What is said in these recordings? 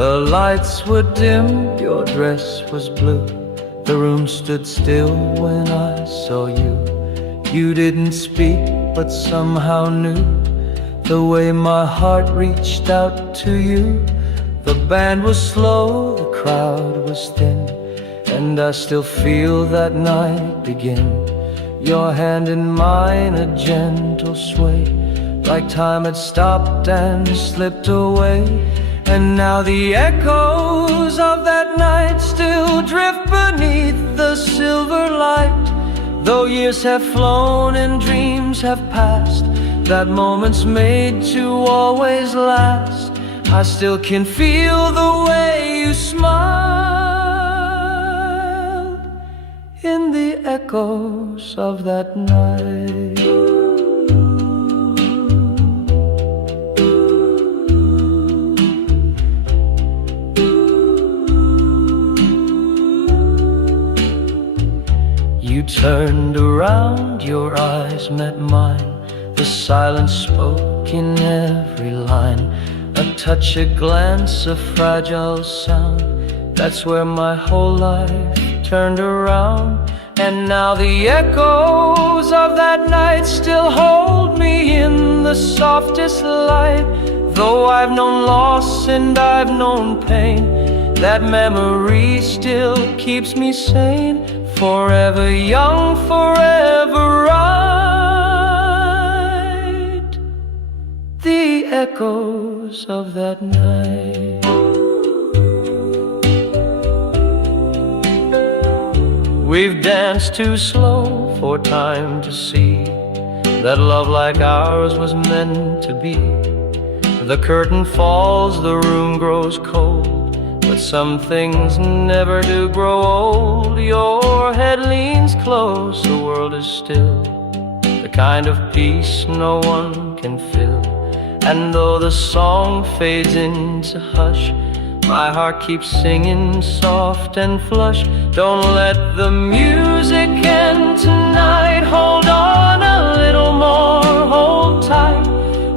The lights were dim, your dress was blue. The room stood still when I saw you. You didn't speak, but somehow knew the way my heart reached out to you. The band was slow, the crowd was thin, and I still feel that night begin. Your hand in mine, a gentle sway, like time had stopped and slipped away. And now the echoes of that night still drift beneath the silver light. Though years have flown and dreams have passed, that moment's made to always last. I still can feel the way you smile in the echoes of that night. You turned around, your eyes met mine. The silence spoke in every line. A touch, a glance, a fragile sound. That's where my whole life turned around. And now the echoes of that night still hold me in the softest light. Though I've known loss and I've known pain, that memory still keeps me sane. Forever young, forever right. The echoes of that night. We've danced too slow for time to see that love like ours was meant to be. The curtain falls, the room grows cold, but some things never do grow old. Your head leans close, the world is still, the kind of peace no one can fill. And though the song fades into hush, my heart keeps singing soft and flush. Don't let the music end tonight. Hold on a little more, hold tight.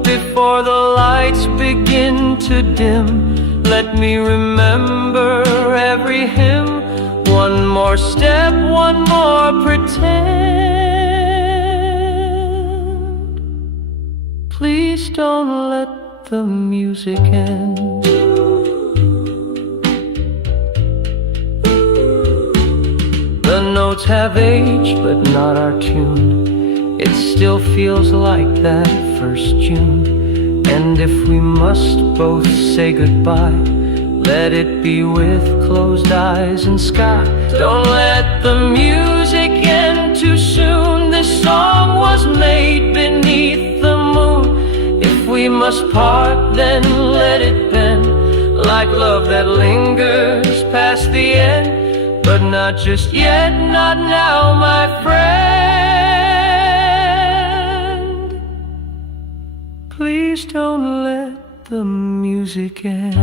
Before the lights begin to dim, let me remember every hymn. One more step, one more pretend. Please don't let the music end. The notes have aged, but not our tune. It still feels like that first June. And if we must both say goodbye, let it be with closed eyes and sky. Don't let the music end too soon. This song was made beneath the moon. If we must part, then let it bend, like love that lingers past the end. But not just yet, not now, my friend. Please don't let the music end.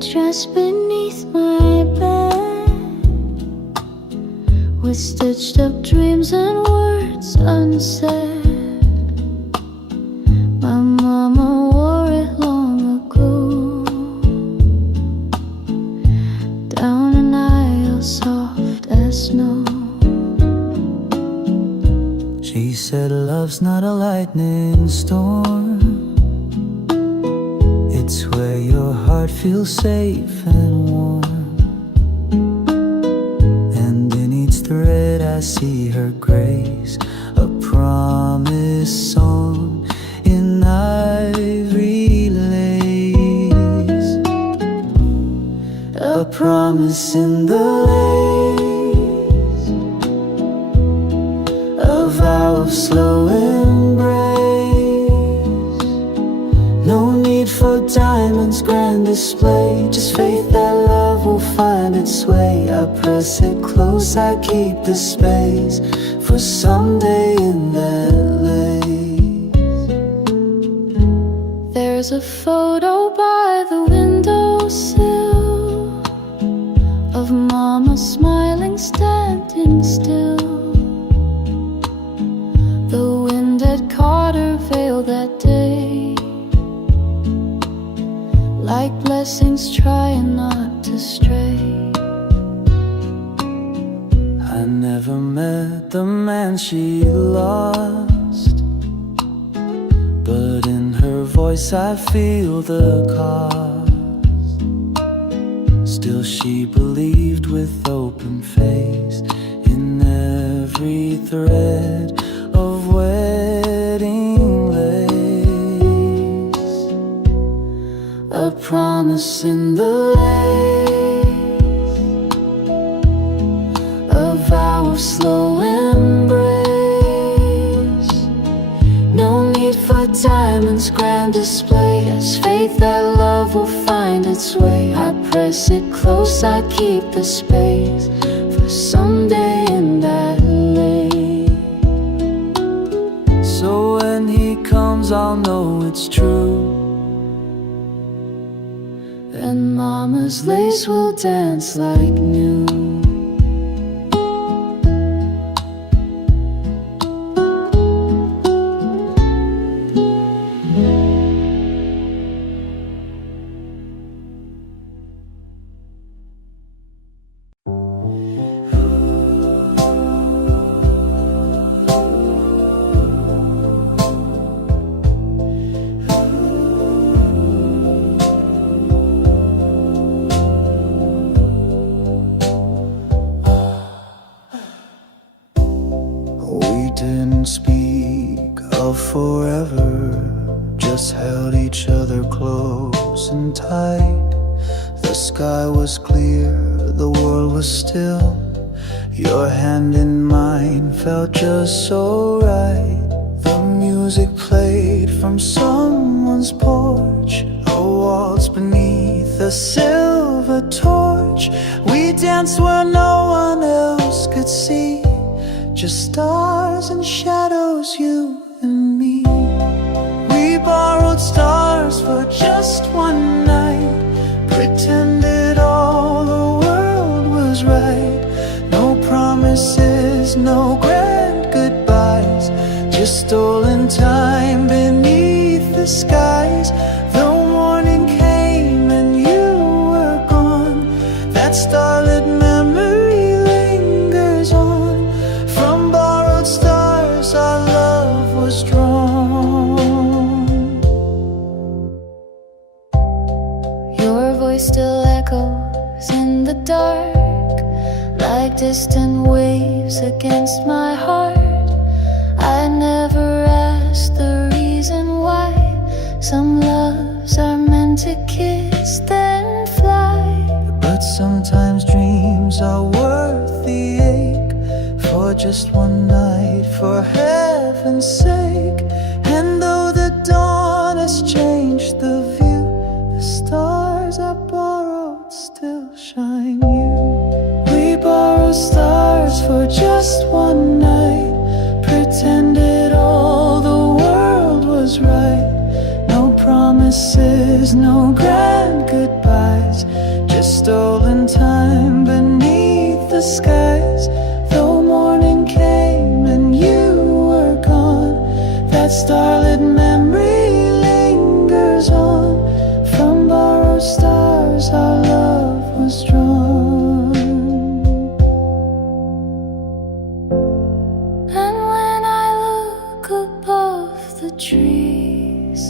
Just beneath my bed, with stitched up dreams and words unsaid. My mama wore it long ago, down an aisle soft as snow. She said love's not a lightning storm, it's where your heart feels safe and warm. And in each thread I see her grace, a promise song in ivory lace. A promise promise in the lace, a vow of slow embrace. No need for diamonds, grand display, just faith that love will find its way. I press it close, I keep the space for someday in that lace. There's a photo by the windowsill of Mama smiling, standing still. The wind had caught her veil that day, like blessings trying not to stray. I never met the man she lost, but in her voice I feel the cost. Still she believed with open face in every thread of wedding lace. A promise in the lace, a vow of slow embrace. No need for diamonds, grand display, as faith that love will find its way. I press it close, I keep the space for someday in that lane. So when he comes, I'll know it's true, and Mama's lace will dance like new. We didn't speak of forever, just held each other close and tight. The sky was clear, the world was still. Your hand in mine felt just so right. The music played from someone's porch, a waltz beneath a silver torch. We danced where no one else could see, just stars and shadows, you and me. We borrowed stars for just one night, pretended all the world was right. No promises, no grand goodbyes, just stolen time beneath the skies. The morning came and you were gone, that starlit memory lingers on. From borrowed stars our love was drawn. Your voice still echoes in the dark, like distant waves against my heart. I never asked the reason why. Some loves are meant to kiss then fly, but sometimes dreams are worth the ache, for just one night, for heaven's sake. And though the dawn has changed the view, the stars I borrowed still shine you. We borrowed stars for just one night, pretended all the world was right. No promises, no grand goodbyes, just stolen time beneath the skies. Though morning came and you were gone, that starlit memory lingers on. From borrowed stars our love was drawn. and when I look above the trees,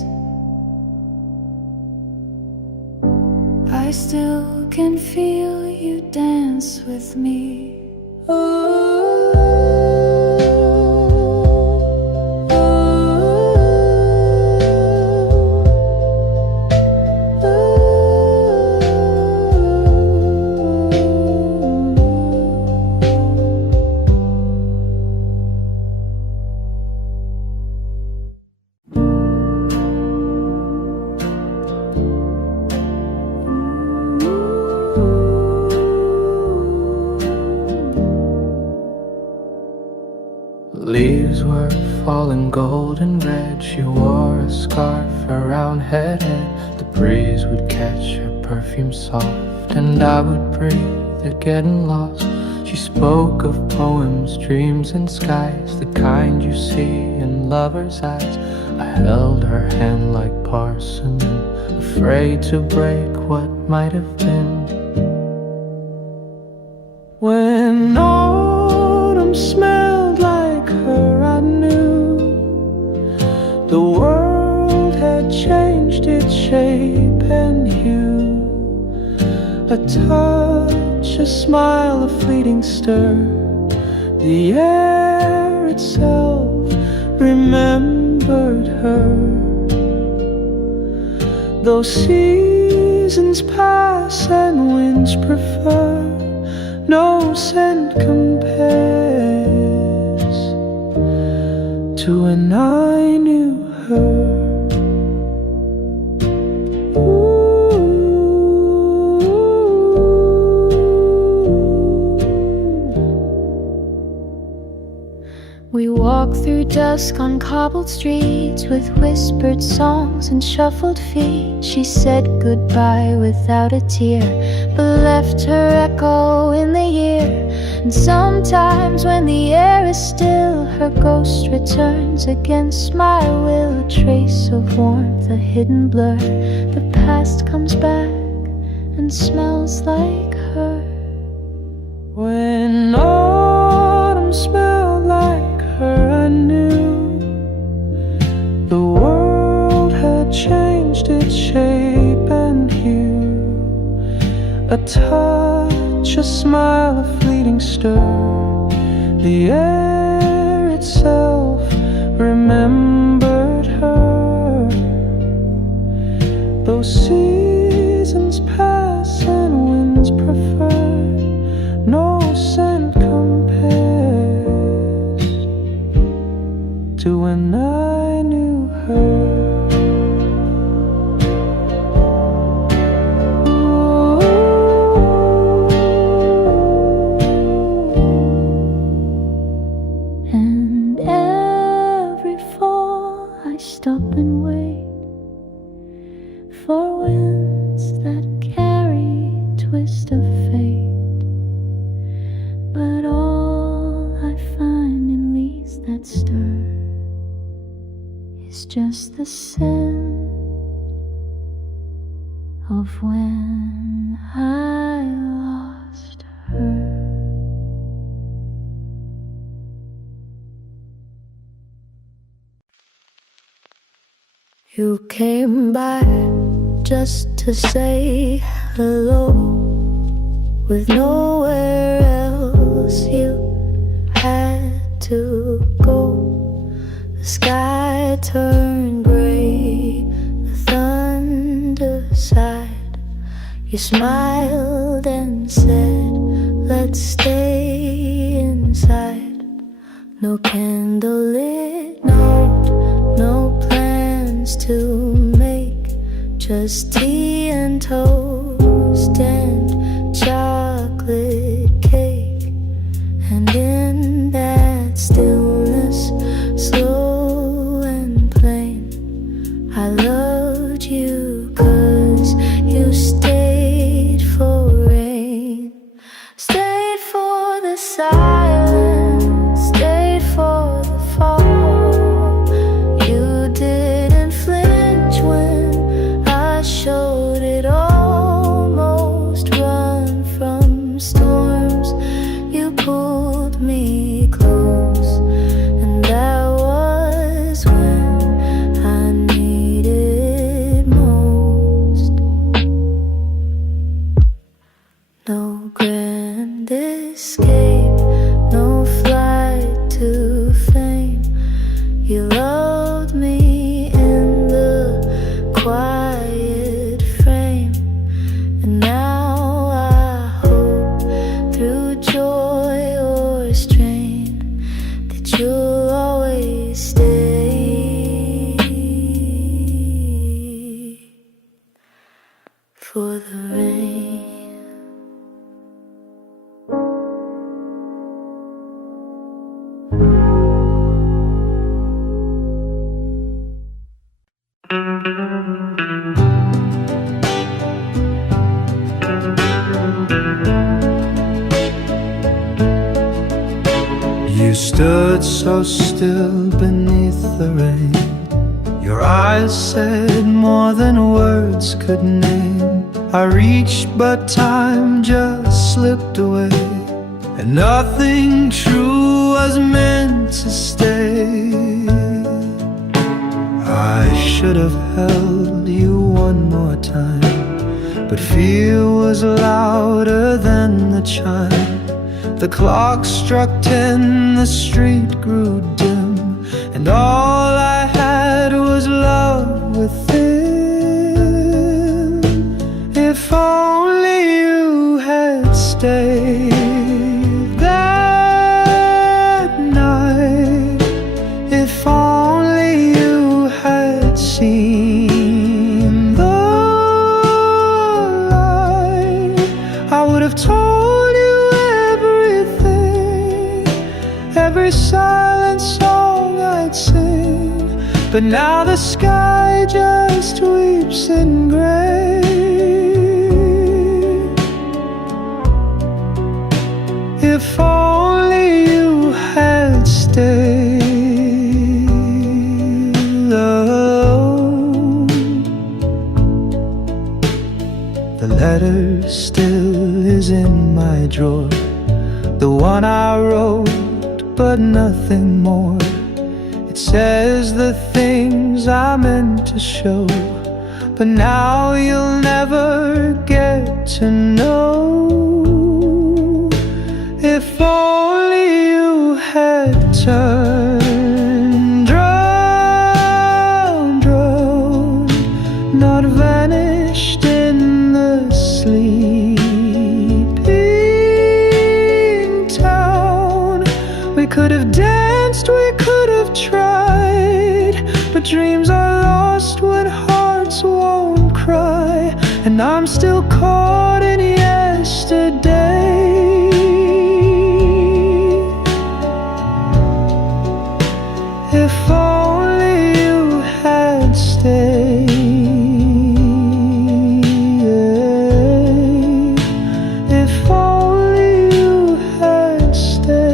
I still can feel you dance with me. all in gold and red. She wore a scarf around her head. The breeze would catch her perfume soft, and I would breathe it getting lost. She spoke of poems, dreams and skies, the kind you see in lovers' eyes. I held her hand like porcelain, afraid to break what might have been. When autumn smelled like her, I knew the world had changed its shape and hue. A touch, a smile, a fleeting stir, the air itself remembered her. Though seasons pass and winds prefer, no scent compares to when I knew her. We walk through dusk on cobbled streets with whispered songs and shuffled feet. She said goodbye without a tear, but left her echo in the year. And sometimes when the air is still, her ghost returns against my will. A trace of warmth, a hidden blur, the past comes back and smells like her. When autumn smelled like her, I knew the world had changed its shape and hue. A touch, a smile, a fleeting stir, the air itself remembered her. Though seasons pass and winds prefer, no scent compares to when I knew her. And every fall I stop and wait for winds that carry twist of fate. But all I find in leaves that stir is just the scent of when I lost her. You came by just to say hello, with nowhere else you had to go. The sky turned gray, the thunder sighed. You smiled and said, let's stay inside. No candlelit, no plans to make, just tea and toast and chocolate cake. And in that stillness, slow and plain, I loved you 'cause you stayed for rain, stayed for the silence, stayed for the fall. You didn't flinch when I showed it, almost run from storms. You pulled me close, and that was when I needed most. No grand escape, no flight to fame. You loved me in the quiet frame, and now I hope through joy or strain that you'll always stay for the rain. You stood so still beneath the rain. Your eyes said more than words could name. I reached but time just slipped away, and nothing true was meant to stay. I should have held you one more time, but fear was louder than the chime. The clock struck 10, the street grew dim, and all I had was love within. If only you had stayed that night, if only you had seen the light, I would have told you everything, every silent song I'd sing. But now the sky just weeps in gray. If only you had stayed alone. The letter still is in my drawer, the one I wrote, but nothing more. It says the things I meant to show, but now you'll never get to know. If only you had turned round, not vanished in the sleeping town. We could have danced, we could have tried, but dreams are lost when hearts won't cry. And I'm still caught in yesterday. If only you had stayed, if only you had stayed.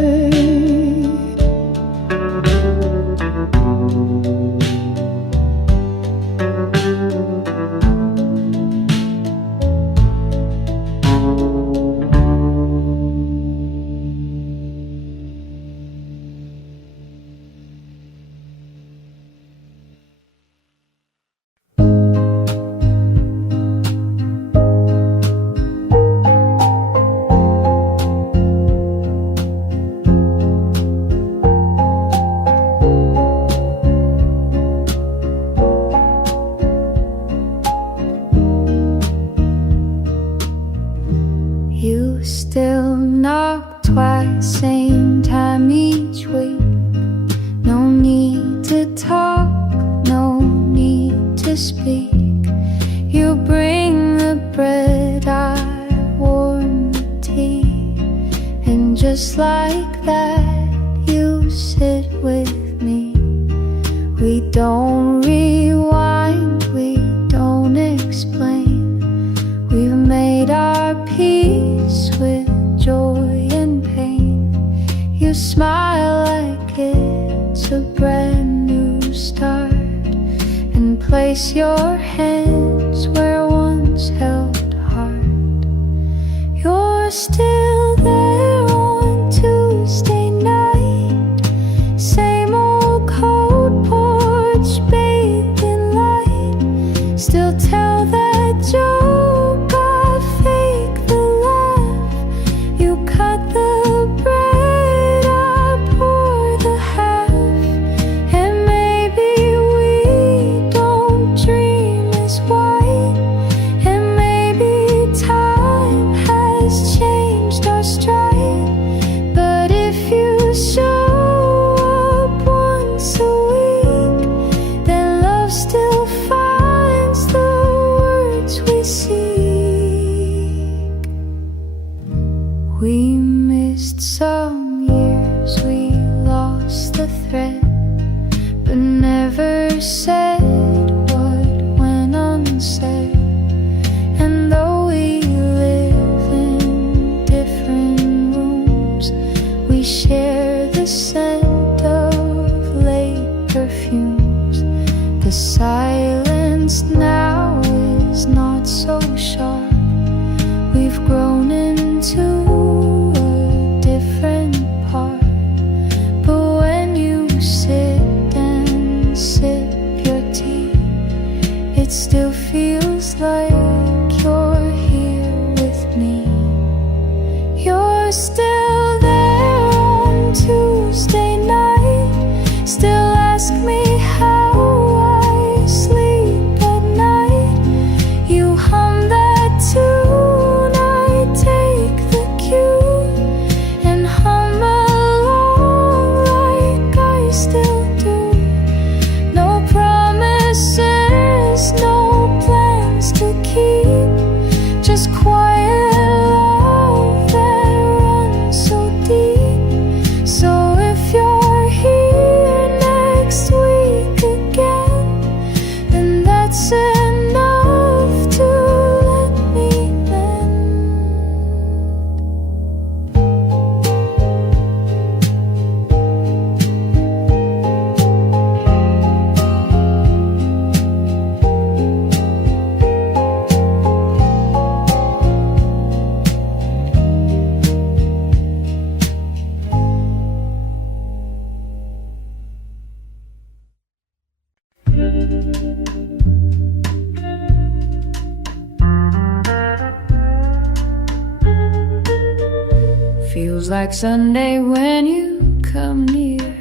You still knock twice, same time each week. No need to talk, no need to speak. You bring the bread, I warm the tea, and just like that you sit with me. We don't rewind, we don't explain. We've made our peace with joy and pain. You smile like it's a brand new start, and place your hands where once held heart. You're still there on Tuesday night, same old cold porch bathed in light. Still tell that joke, I fake the laugh. You cut the bread, I pour the half. And maybe we don't dream as white, and maybe time has changed our stride. But if you show up once a week, then love still finds the words we seek. We missed some years, we lost the thread, but never said what went unsaid. And though we live in different rooms, we share the same so sharp. We've grown into a different part. But when you sit and sip your tea, it still feels like you're here with me. You're still there on Tuesday night, still ask me how I sleep at night. You hum that tune, I take the cue and hum along like I still do. No promises, no plans to keep, just quiet love that runs so deep. So if you're here next week again, then that's enough to let me mend. Feels like Sunday when you come near,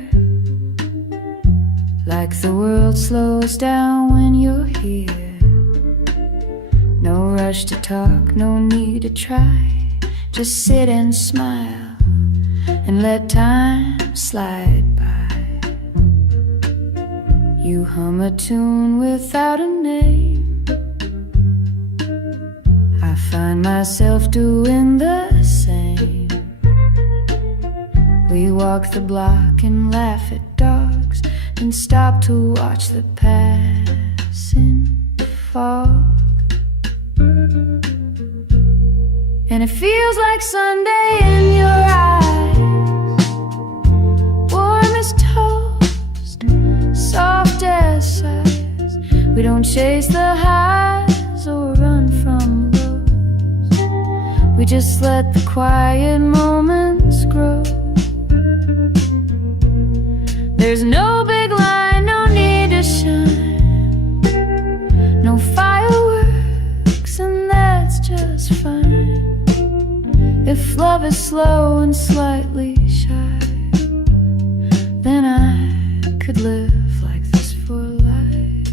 like the world slows down when you're here. No rush to talk, no need to try, just sit and smile and let time slide by. You hum a tune without a name, I find myself doing the same. We walk the block and laugh at dogs, and stop to watch the passing fog. And it feels like Sunday in your eyes, warm as toast, soft as sighs. We don't chase the highs or run from lows, we just let the quiet moments grow. There's no big line, no need to shine, no fireworks, and that's just fine. If love is slow and slightly shy, then I could live like this for life.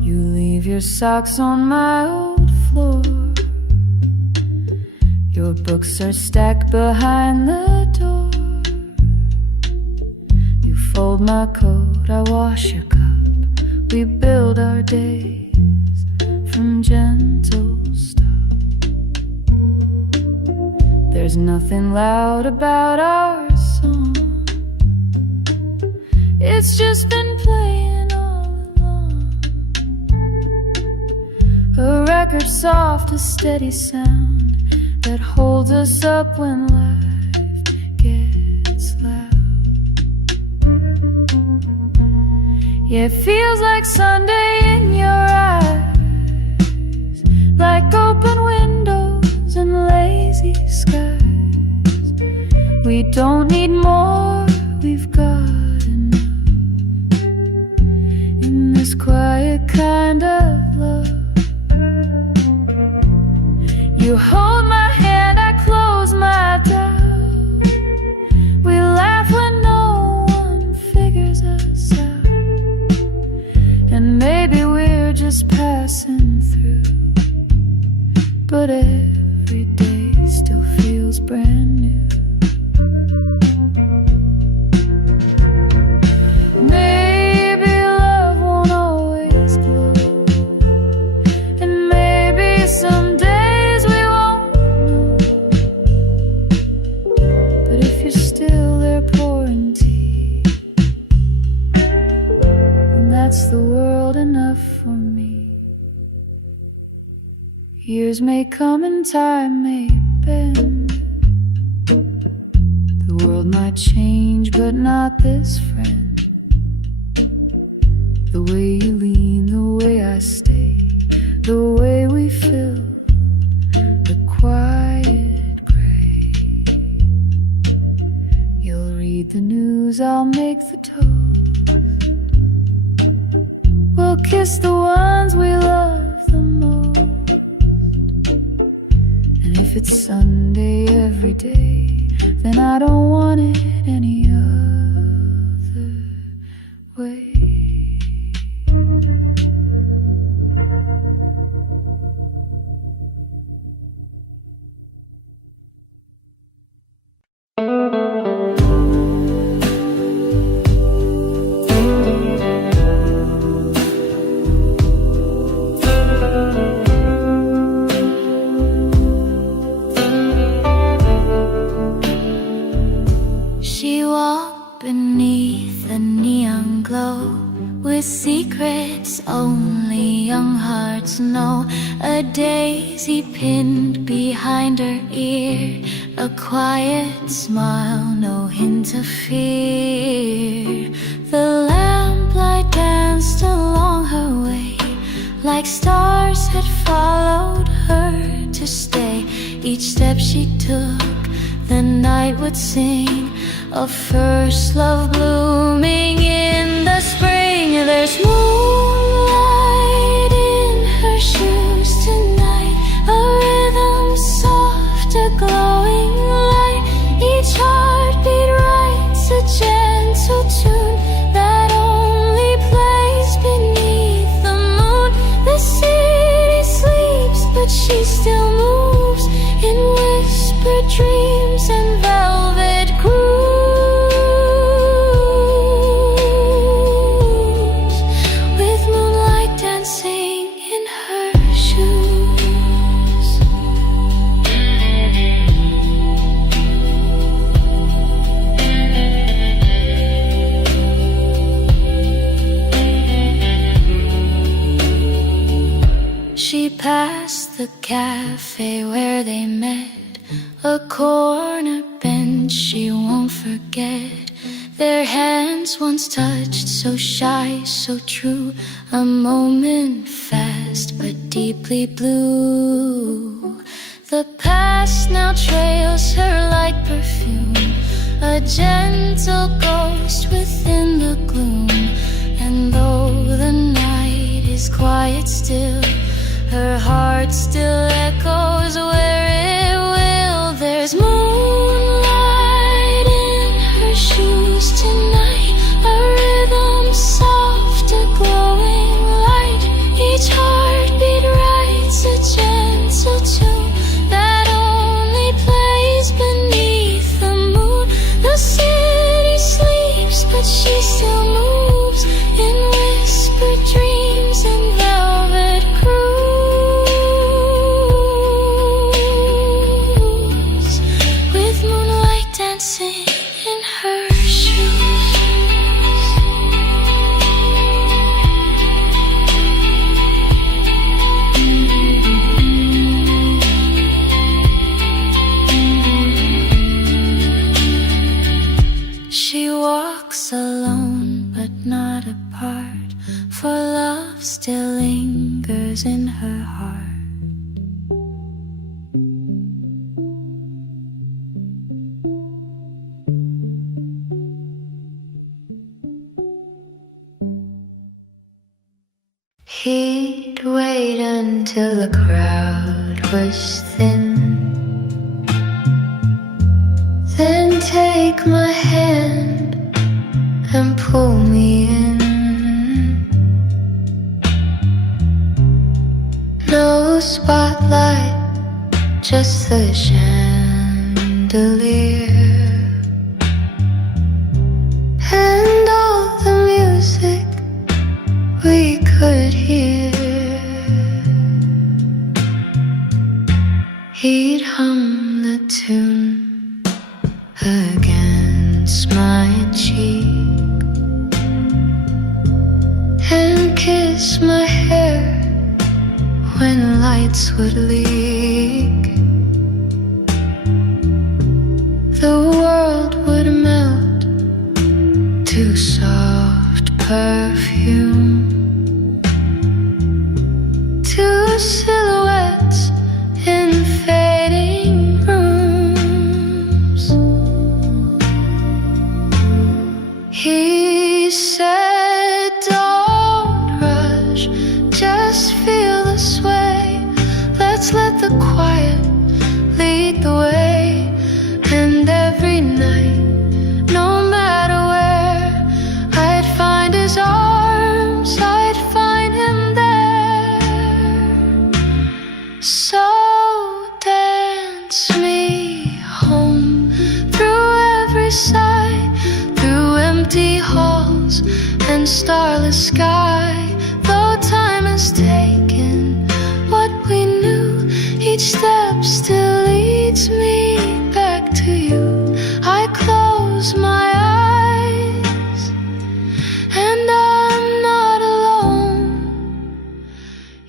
You leave your socks on my old floor, your books are stacked behind the door. Fold my coat, I wash your cup, we build our days from gentle stuff. There's nothing loud about our song, it's just been playing all along. A record soft, a steady sound that holds us up when life gets loud. Yeah, it feels like Sunday in your eyes, like open windows and lazy skies. We don't need more, we've got enough in this quiet kind of love. You hold my hand, I close my doubt. We laugh when no one figures us out. And maybe we're just passing through, but every day still feels brand new. Maybe love won't always glow, and maybe some days we won't know. But if you're still there pouring tea, then that's the world enough for me. Years may come and time may bend, the world might change but not this friend. The way you lean, the way I stay, the toast. We'll kiss the ones we love the most. And if it's Sunday every day, then I don't want it any other way. She walked beneath the neon glow with secrets only young hearts know. A daisy pinned behind her ear, a quiet smile, no hint of fear. The lamplight danced along her way, like stars had followed her to stay. Each step she took, the night would sing of first love blooming in the spring. There's moonlight in her shoes tonight, a rhythm soft, a glowing light. Each heartbeat writes a gentle tune that only plays beneath the moon. The city sleeps, but she still moves in whispered dreams and velvet grooves. She passed the cafe where they met, a corner bench she won't forget. Their hands once touched, so shy, so true, a moment fast but deeply blue. The past now trails her like perfume, a gentle ghost within the gloom. And though the night is quiet still, her heart still echoes where it will. There's moonlight in her shoes tonight, a rhythm soft, a glowing light. Each heartbeat writes a gentle tune that only plays beneath the moon. The city sleeps, but she still moves in whispered dreams and velvet grooves. Dancing in her shoes. She walks alone but not apart, for love still lingers in her heart. He'd wait until the crowd was thin, then take my hand and pull me in. No spotlight, just the chandelier and all the music we could hear. He'd hum the tune against my cheek and kiss my hair when lights would leak. The world would melt to soft perfume, two silhouettes in fading rooms. He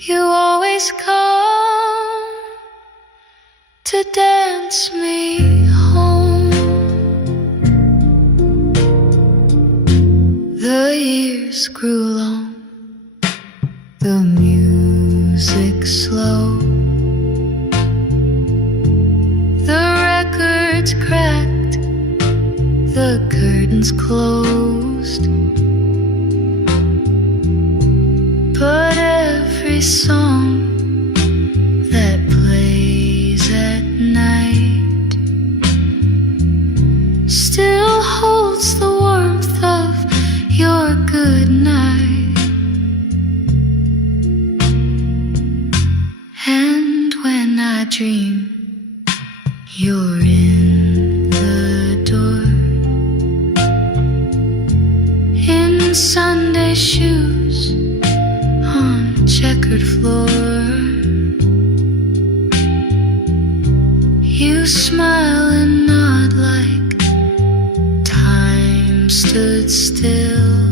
You always come to dance me home. The years grew long, the music slow, the records cracked, the curtains closed. But every song that plays at night still holds the warmth of your good night. And when I dream you're in the door, in Sunday shoes on checkered floor, you smile and nod like time stood still,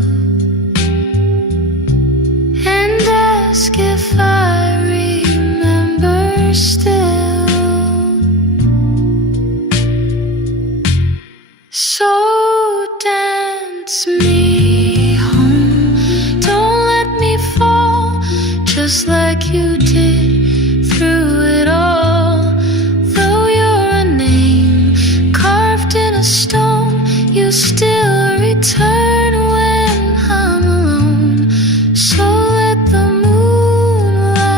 and ask if I remember still. So dance me home, don't let me fall, just like you did through it all. Though you're a name carved in a stone, you still return when I'm alone. So let the moonlight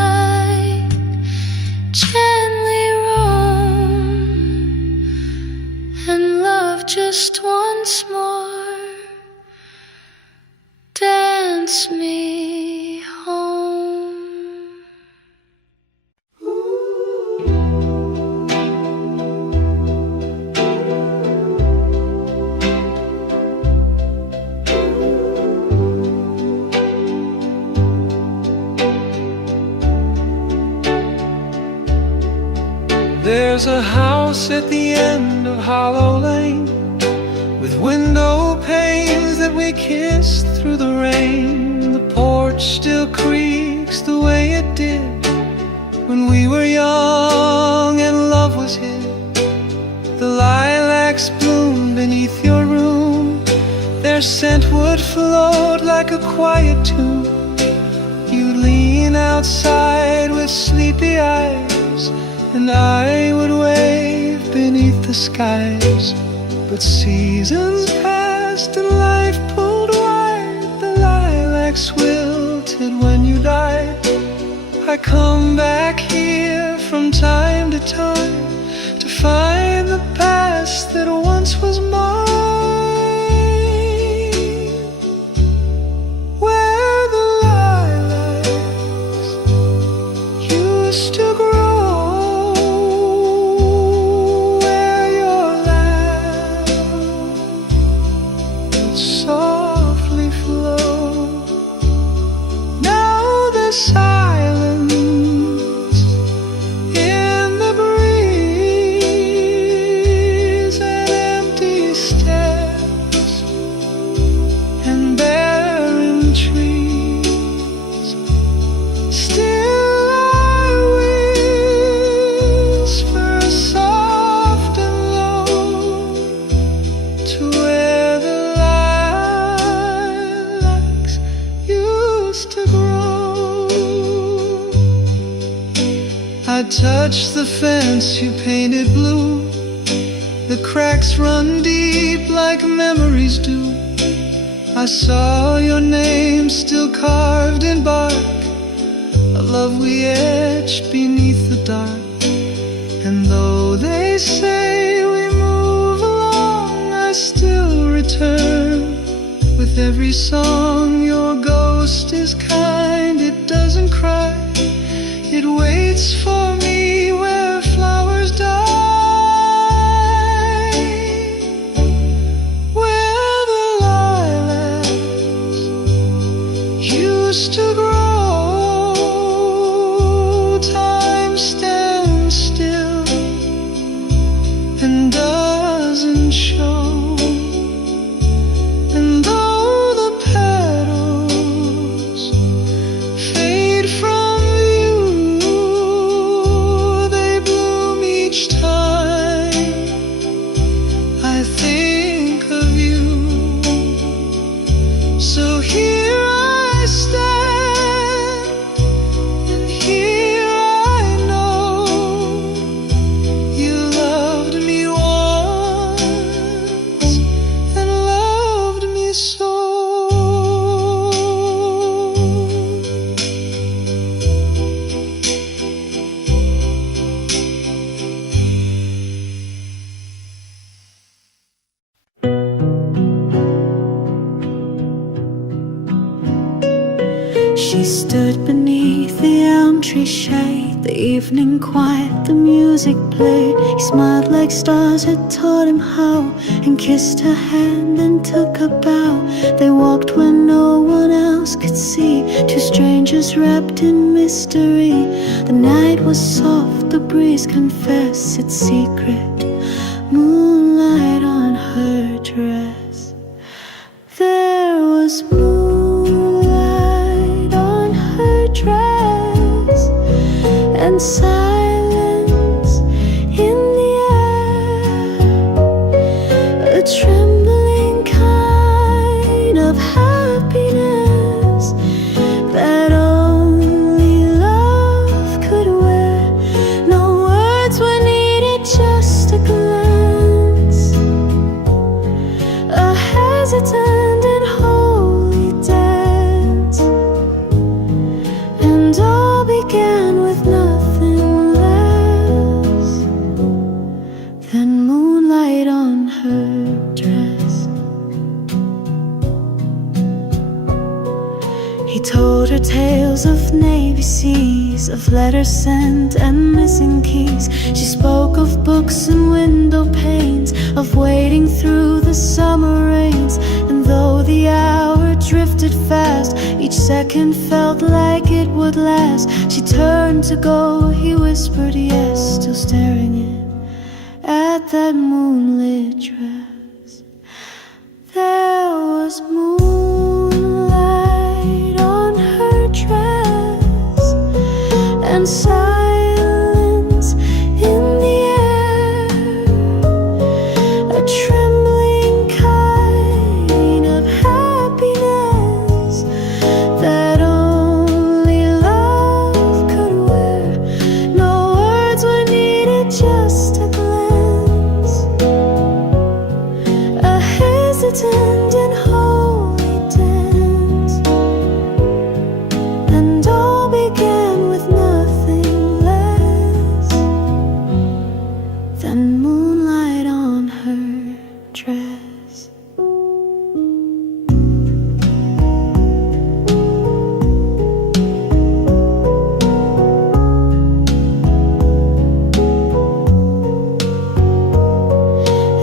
gently roam, and love just once more. Dance me home. There's a house at the end of Hollow Lane, with window panes that we kissed through the rain. The porch still creaks the way it did when we were young and love was hid. The lilacs bloom beneath your room, their scent would float like a quiet tune. You'd lean outside with sleepy eyes, and I would wave beneath the skies. But seasons passed and life pulled wide, the lilacs wilted when you died. I come back here from time to time to find the past that once was mine, where the lilacs used to grow, softly flow. Now the silence in the breeze, and empty steps and barren trees. Still I whisper soft and low to where the to grow. I touch the fence you painted blue, the cracks run deep like memories do. I saw your name still carved in bark, a love we etched beneath the dark. And though they say we move along, I still return with every song. Your ghost is kind, it doesn't cry, it waits for me where flowers die, where the lilacs used to grow. Time stands still and doesn't show. And though the petals fade from the country shade, the evening quiet, the music played. He smiled like stars had taught him how, and kissed her hand and took a bow. They walked when no one else could see, two strangers wrapped in mystery. The night was soft, the breeze confessed its secret. Moonlight on her dress. There was moonlight on her dress, and silence in the air, a trembling kind of happiness that only love could wear. No words were needed, just a glance, a hesitant and holy dance, and all began with nothing less than moonlight on her dress. He told her tales of Navy seas, of letters sent and missing keys. She spoke of books and window panes, of wading through the summer rains. And though the hour drifted fast, each second felt like it would last. She turned to go, he whispered yes, still staring in at that moonlit dress. There was moonlight on her dress, and silence in the air, a trembling kind of happiness that only love could wear. No words were needed, just a glance, a hesitant and holy dance, and all began with nothing less than moonlight on her dress.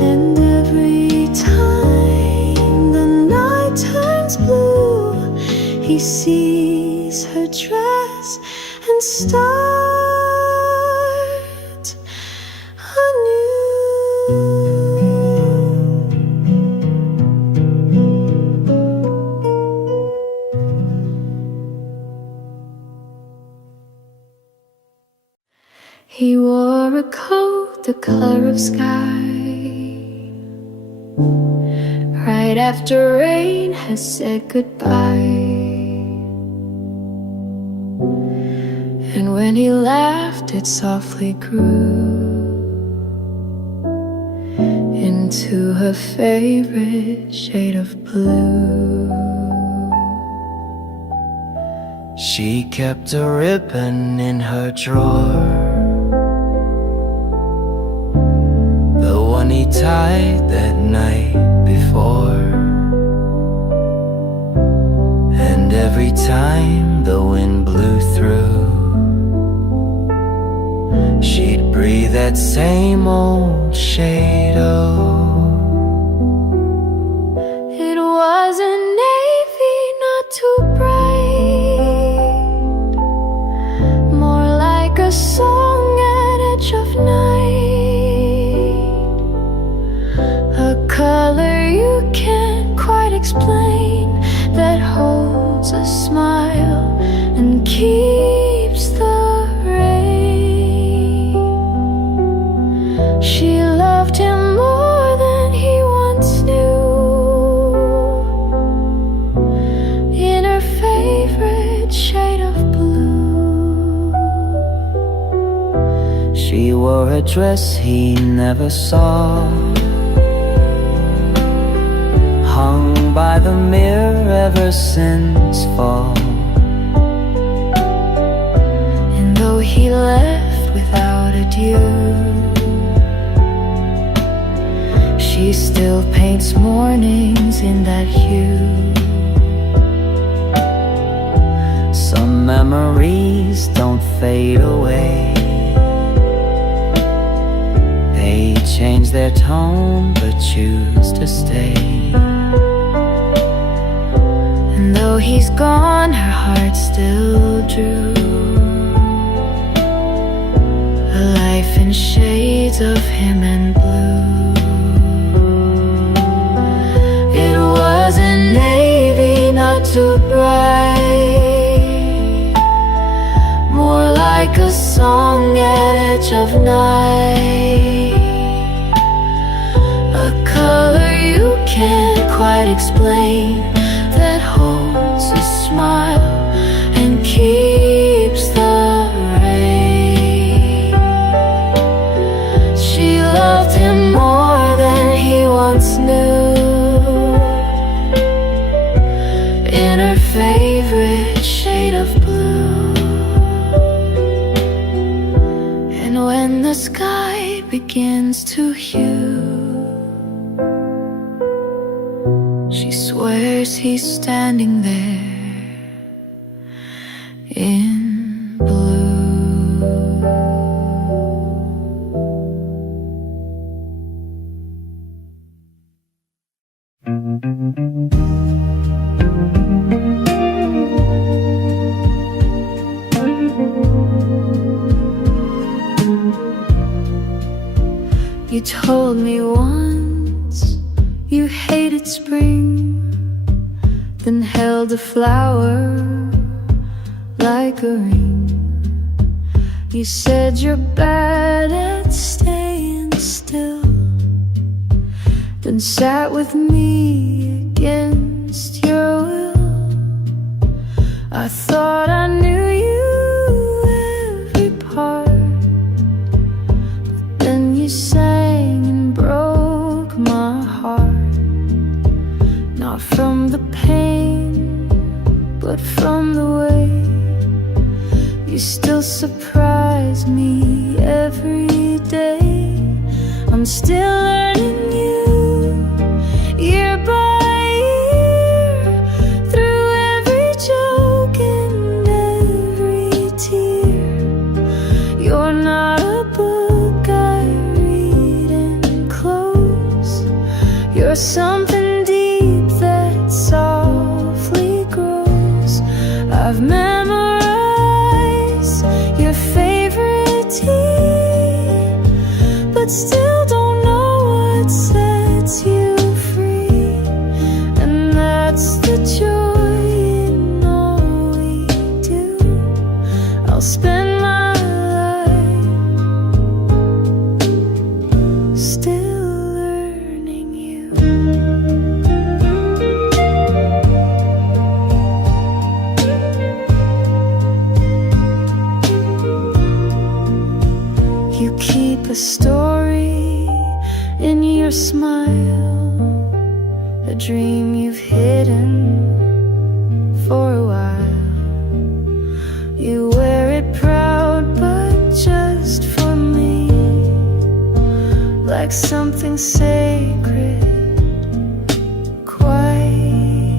And every time the night turns blue, he sees her dress and starts anew. He wore a coat the color of sky, right after rain has said goodbye. And when he laughed, it softly grew into her favorite shade of blue. She kept a ribbon in her drawer, the one he tied that night before. And every time the wind blew through, she'd breathe that same old shade of. It wasn't navy, not too bright, more like a song at edge of night, a color you can't quite explain, that holds a smile and keeps the rain. She loved him more than he once knew, in her favorite shade of blue. She wore a dress he never saw, hung by the mirror ever since fall. And though he left without adieu, she still paints mornings in that hue. Some memories don't fade away. They change their tone but choose to stay. And though he's gone, her heart still drew a life in shades of him and blue. It wasn't navy, not too bright, more like a song at edge of night, a color you can't quite explain, that holds a smile and keeps the rain. She loved him more than he once knew, in her favorite shade of blue. And when the sky begins to hue, she swears he's standing there in blue. You told me once you hated spring, then held a flower like a ring. You said you're bad at staying still, then sat with me against your will. I thought I knew you every part, but then you sang and broke my heart. Not from the pain, but from the way you still surprise me every day. I'm still learning you, year by year, through every joke and every tear. You're not a book I read and close, you're something deep that softly grows. I've memorized your favorite tea, but still don't know what sets you free. And that's the joy in all we do. I'll spend my life still learning you. You keep a story in your smile, a dream you've hidden for a while. You wear it proud, but just for me, like something sacred, quietly.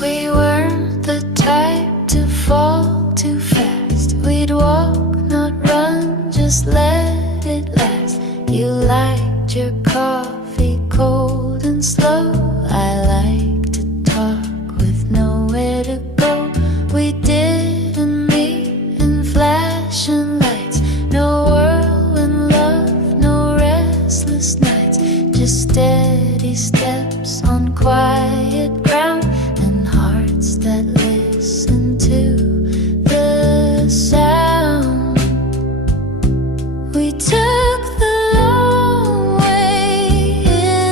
We weren't the type to fall too fast. We'd walk, not run, just let it last. You liked your coffee cold and slow. I like to talk with nowhere to go. We didn't meet in flashing lights. No whirlwind love, no restless nights. Just steady steps on quiet ground, and hearts that listen to the sound. We took the long way in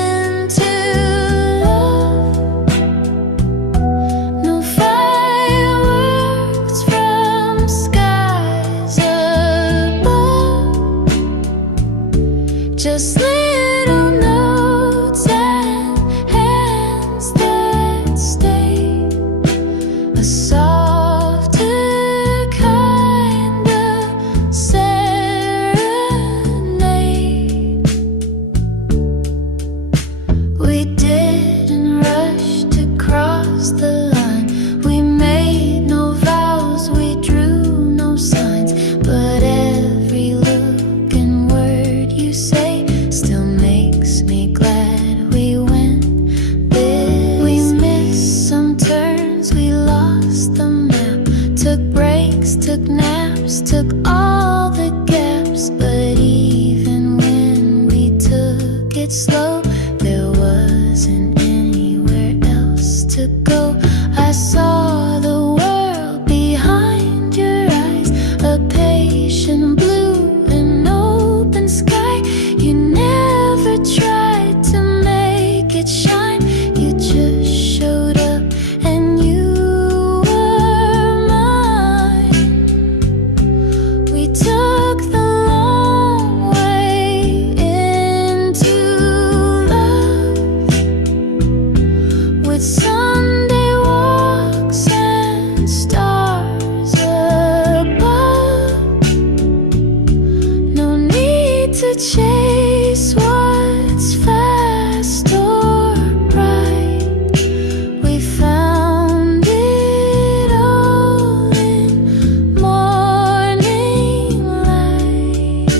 makes me glad we went this. We missed some turns, we lost the map, took breaks, took naps, took all the gaps. But even when we took it slow, there wasn't anywhere else to go. I saw the world behind your eyes, a patient blue and open sky. You never tried to make it shine, you just showed up and you were mine. We took the long way into love, with Sunday walks and stars above. No need to chase what's fast or bright. We found it all in morning light.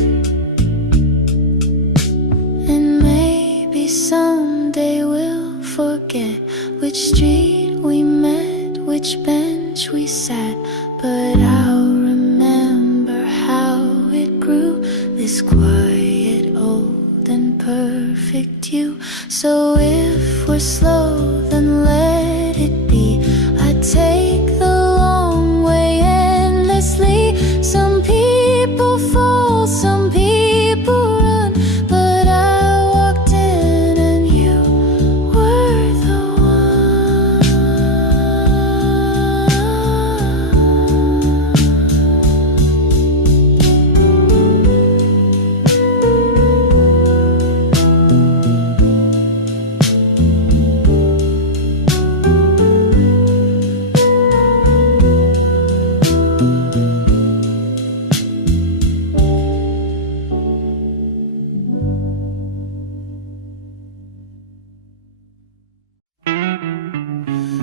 And maybe someday we'll forget which street we met, which bench we sat, but I'll remember how it grew, this quiet, old and perfect you. So if we're slow, then let it be. I take the long way endlessly. Some people fall, some people run, but I walked in and you were the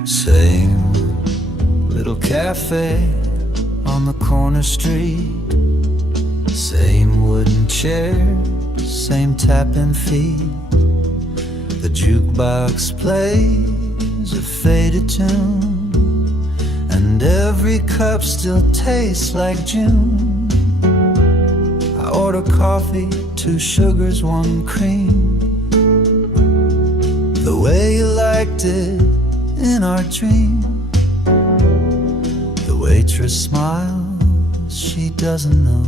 Same little cafe on the corner street, same wooden chair, same tapping feet. The jukebox plays a faded tune, and every cup still tastes like June. I order coffee, 2 sugars, 1 cream, the way you liked it in our dream. The waitress smiles, she doesn't know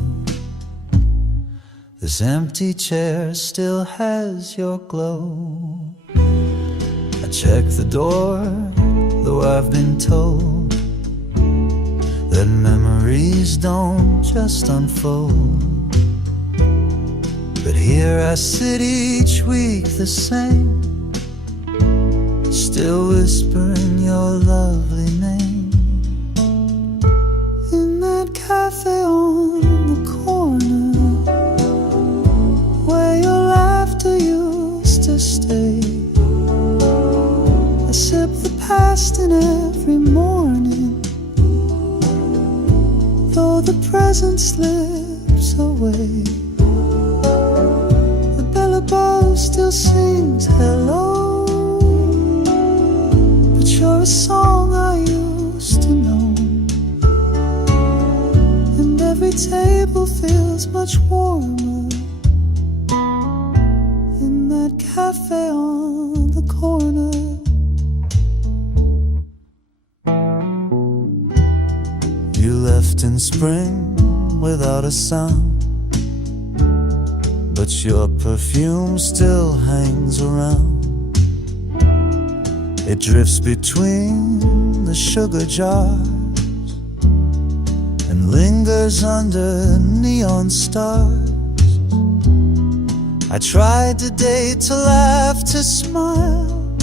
this empty chair still has your glow. I check the door, though I've been told that memories don't just unfold. But here I sit each week the same, still whispering your lovely name. In that cafe on the corner, where your laughter used to stay, I sip the past in every morning, though the present slips away. The bell above still sings hello, you're a song I used to know, and every table feels much warmer in that cafe on the corner. You left in spring without a sound, but your perfume still hangs around. It drifts between the sugar jars and lingers under neon stars. I tried today to laugh, to smile,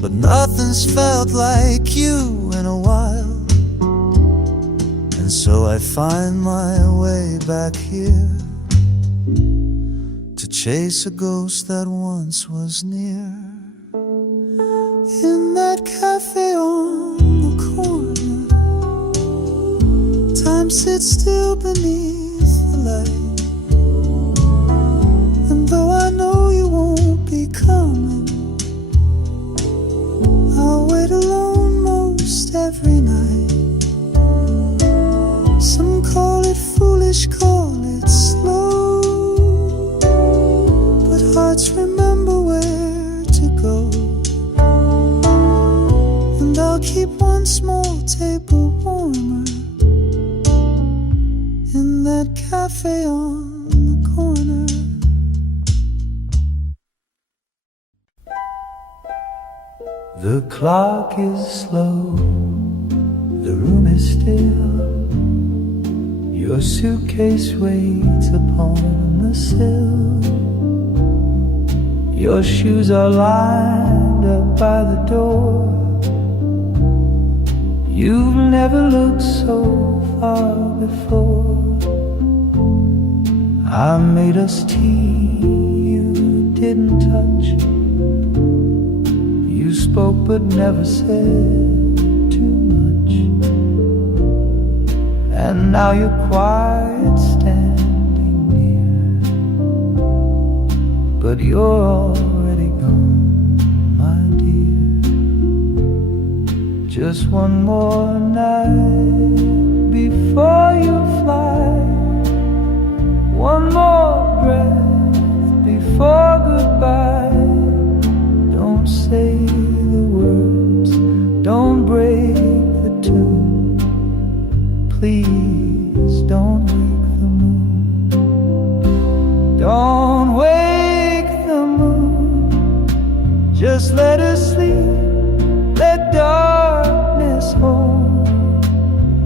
but nothing's felt like you in a while. And so I find my way back here to chase a ghost that once was near. In that cafe on the corner, time sits still beneath the light, and though I know English call it slow, but hearts remember where to go. And I'll keep one small table warmer in that cafe on the corner. The clock is slow, the room is still. Your suitcase waits upon the sill. Your shoes are lined up by the door. You've never looked so far before. I made us tea you didn't touch. You spoke but never said too much. And now you're quiet standing near, but you're already gone, my dear. Just one more night before you fly, one more breath before goodbye. Don't say the words, don't break the tune. Please don't wake the moon. Don't wake the moon. Just let her sleep. Let darkness hold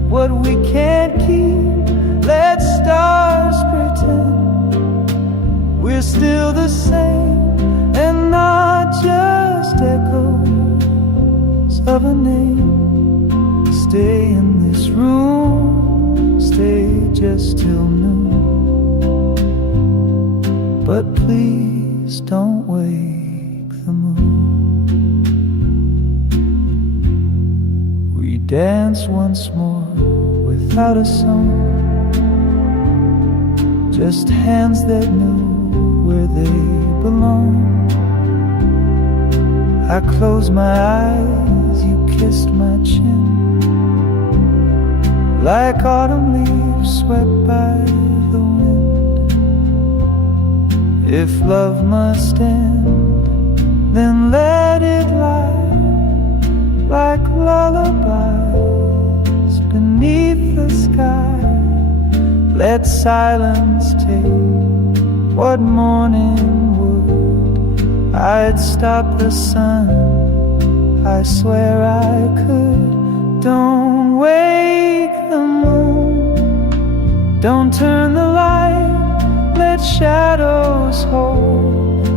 what we can't keep. Let stars pretend we're still the same and not just echoes of a name. Stay in this room, stay just till noon, but please don't wake the moon. We dance once more without a song, just hands that knew where they belong. I closed my eyes, you kissed my chin, like autumn leaves swept by the wind. If love must end, then let it lie, like lullabies beneath the sky. Let silence take what morning would. I'd stop the sun, I swear I could. Don't wake the moon, don't turn the light. Let shadows hold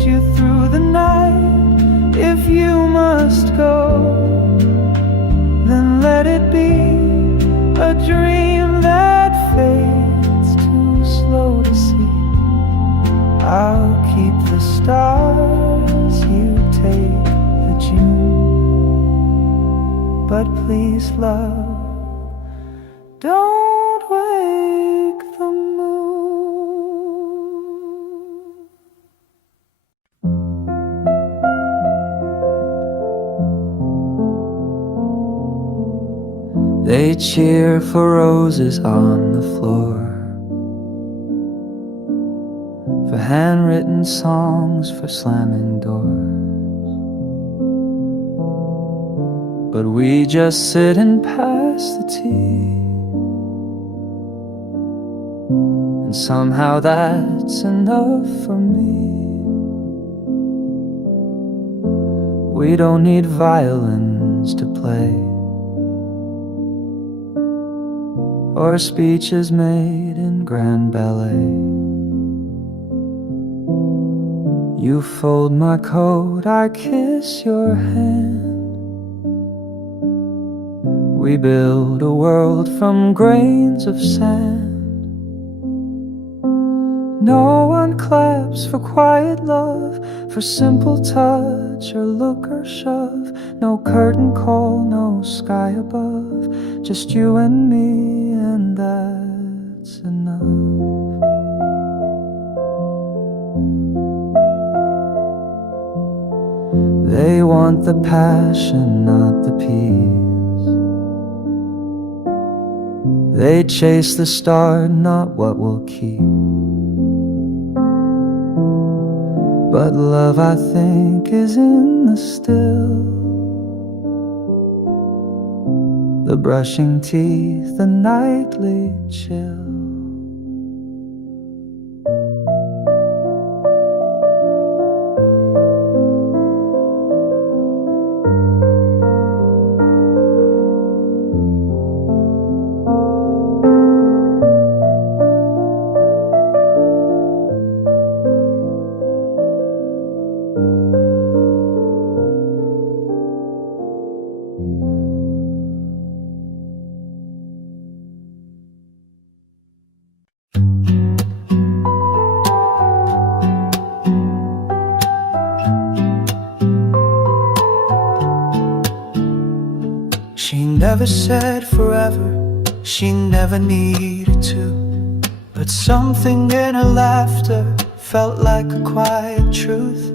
you through the night. If you must go, then let it be a dream that fades too slow to see. I'll keep the stars, you take the June. But please, love, don't wake the moon. They cheer for roses on the floor, for handwritten songs, for slamming doors. But we just sit and pass the tea, and somehow that's enough for me. We don't need violins to play, or speeches made in grand ballet. You fold my coat, I kiss your hand. We build a world from grains of sand. No one claps for quiet love, for simple touch or look or shove. No curtain call, no sky above, just you and me, and that's enough. They want the passion, not the peace. They chase the star, not what we'll keep. But love, I think, is in the still. The brushing teeth, the nightly chill. She never said forever, she never needed to. But something in her laughter felt like a quiet truth.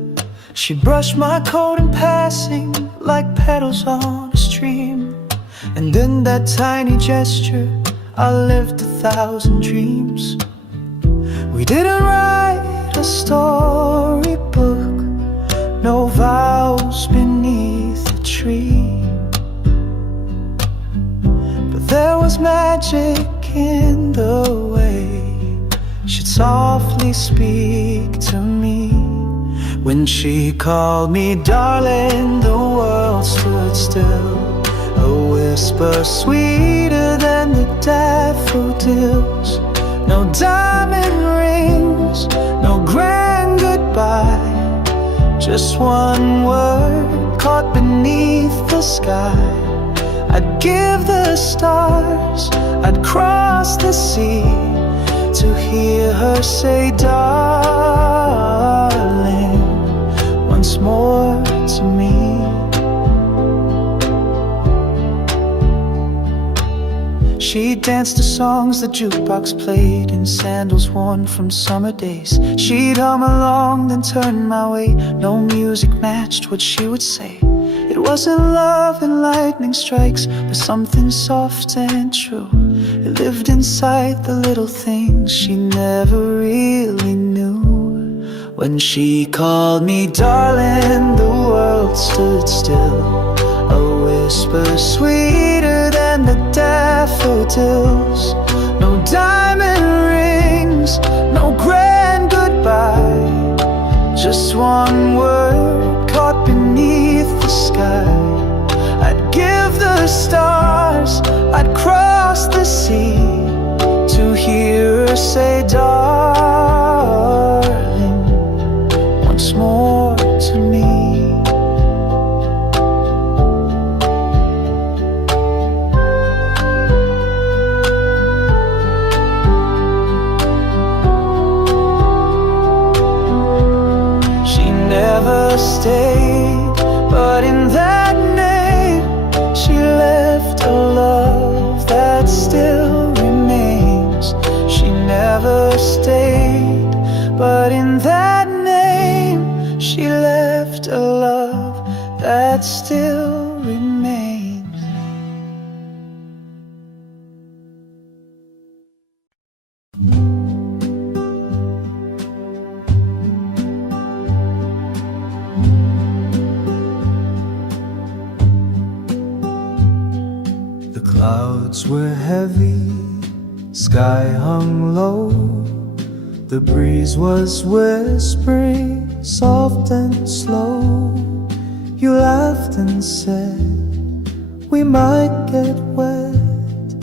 She brushed my coat in passing like petals on a stream. And in that tiny gesture, I lived 1,000 dreams. We didn't write a storybook, no vows beneath the tree. There was magic in the way she'd softly speak to me. When she called me darling, the world stood still. A whisper sweeter than the daffodils. No diamond rings, no grand goodbye. Just one word caught beneath the sky. I'd give the stars, I'd cross the sea to hear her say, darling, once more to me. She danced to songs the jukebox played in sandals worn from summer days. She'd hum along, then turn my way. No music matched what she would say. It wasn't love and lightning strikes, but something soft and true. It lived inside the little things she never really knew. When she called me darling, the world stood still. A whisper sweeter than the daffodils. No diamond rings, no grand goodbye. Just one word caught beneath the sky. I'd give the stars, I'd cross the sea to hear her say, darling, once more to me. She never stayed, but in that name she left a love that still remains. She never stayed, but in that name she left a love that still remains. The clouds were heavy, sky hung low. The breeze was whispering, soft and slow. You laughed and said we might get wet,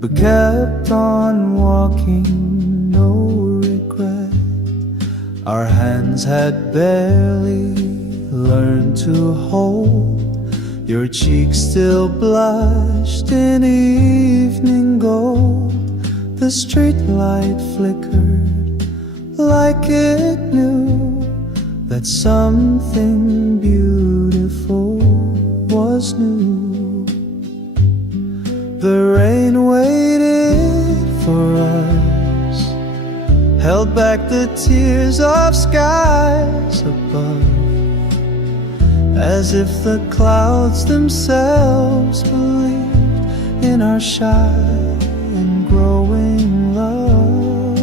but kept on walking, no regret. Our hands had barely learned to hold. Your cheeks still blushed in evening gold. The street light flickered like it knew that something beautiful was new. The rain waited for us, held back the tears of skies above, as if the clouds themselves believed in our shy and growing love.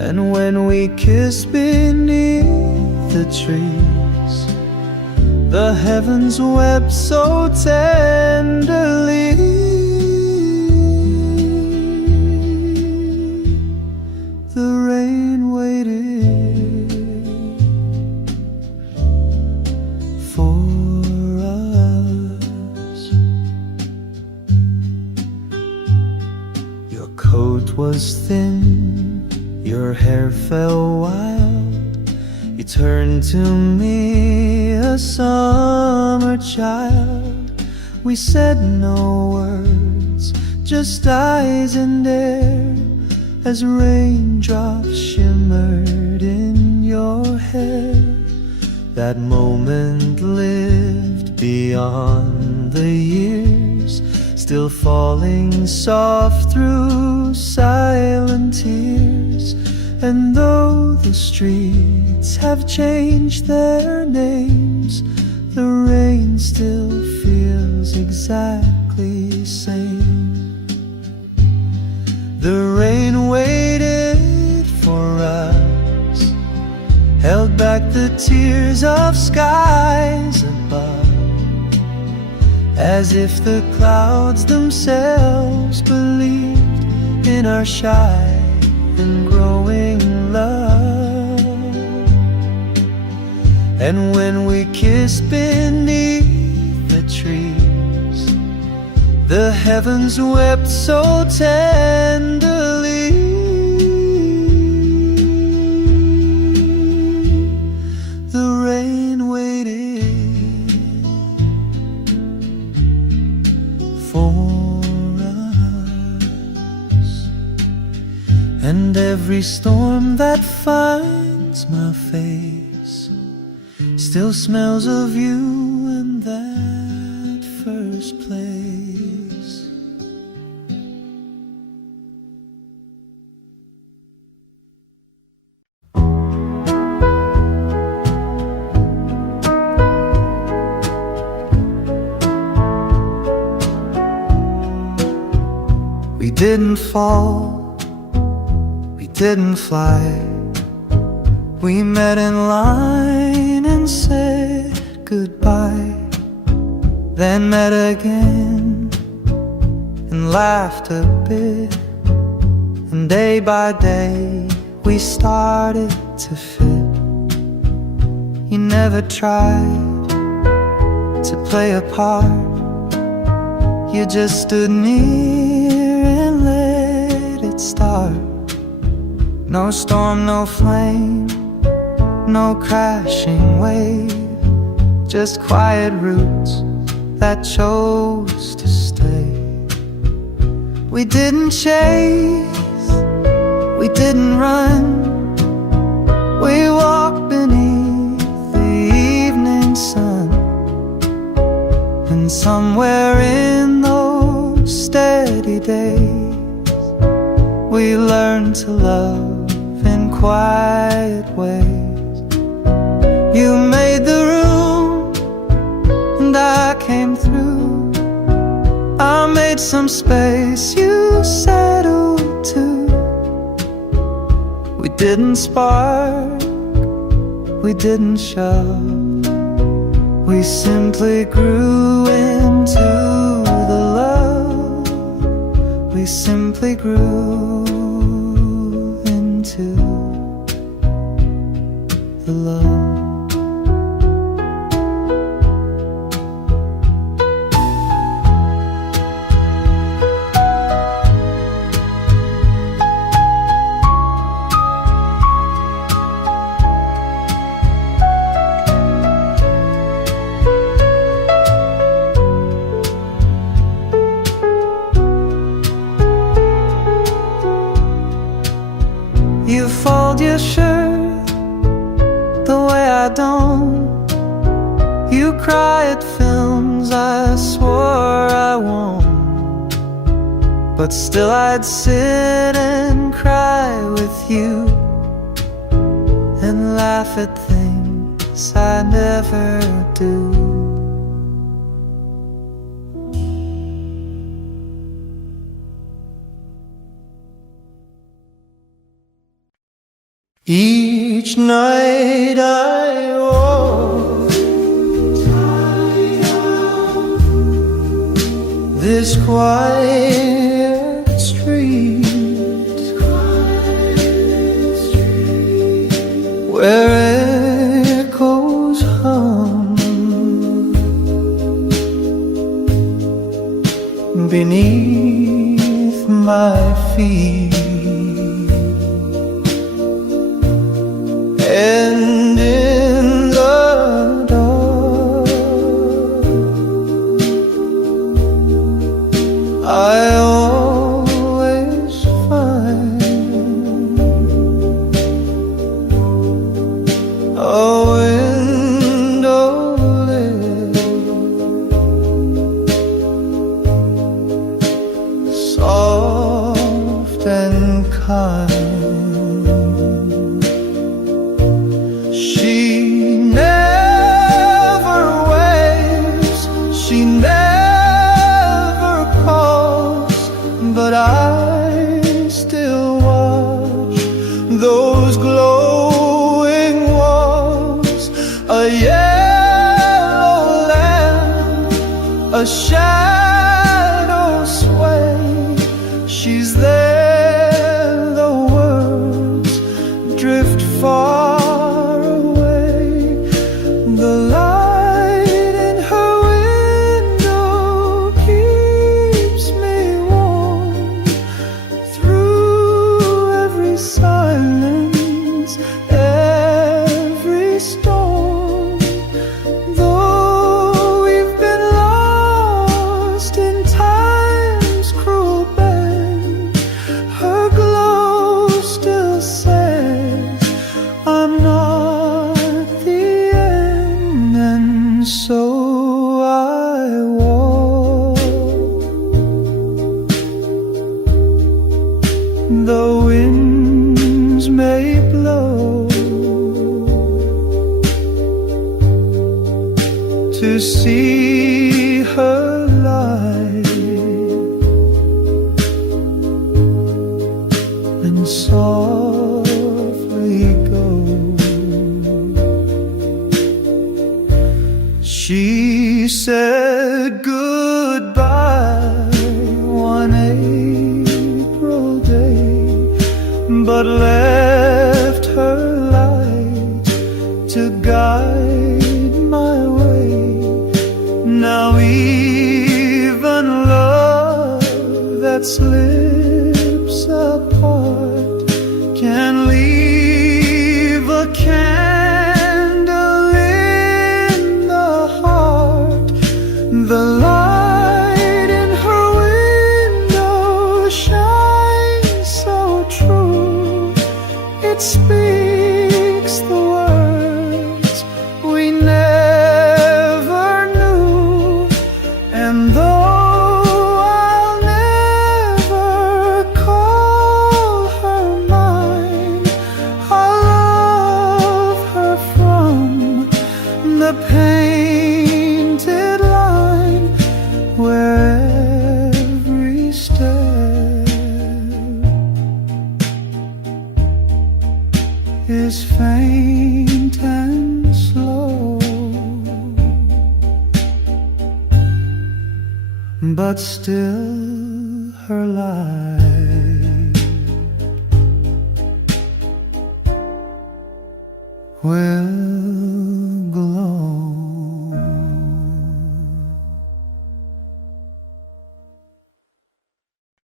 And when we kiss beneath the trees, the heavens wept so tenderly. The rain waited for us. Your coat was thin, your hair fell wild. You turned to me, a summer child. We said no words, just eyes and air, as raindrops shimmered in your hair. That moment lived beyond the years, still falling soft through silent tears. And though the streets have changed their names, the rain still feels exactly same. The rain waited for us, held back the tears of skies above, as if the clouds themselves believed in our shy and growing love. And when we kissed beneath the trees, the heavens wept so tenderly. The rain waited for us. And every storm that finds my face still smells of you and that first place. We didn't fall, we didn't fly. We met in line and said goodbye, then met again and laughed a bit. And day by day we started to fit. You never tried to play a part, you just stood near and let it start. No storm, no flame, no crashing wave, just quiet roots that chose to stay. We didn't chase, we didn't run, we walked beneath the evening sun. And somewhere in those steady days, we learned to love in quiet ways. You made the room and I came through. I made some space, you settled too. We didn't spark, we didn't shove, we simply grew into the love. We simply grew into the love. You fold your shirt the way I don't. You cry at films I swore I won't. But still I'd sit and cry with you and laugh at things I never do. Each night I walk this quiet street where echoes hum beneath my feet. And in the dark I always find a window lit, soft and kind. She never waves, she never calls, but I still watch those glowing walls. A yellow lamp, a shadow sway. She's there, the words drift far. The light in her window keeps me warm through every silence, every storm. Though we've been lost in time's cruel bend, her glow still says, I'm not the end. And so I walk the winds may blow to see her light and softly go. She said goodbye one April day, but left her light to guide my way. Now even love that slips apart can leave a candle in the heart. The light in her window shines so true. It speaks the words we never knew. And though I'll never call her mine, I love her from the painted line where every step is faint and slow, but still her light will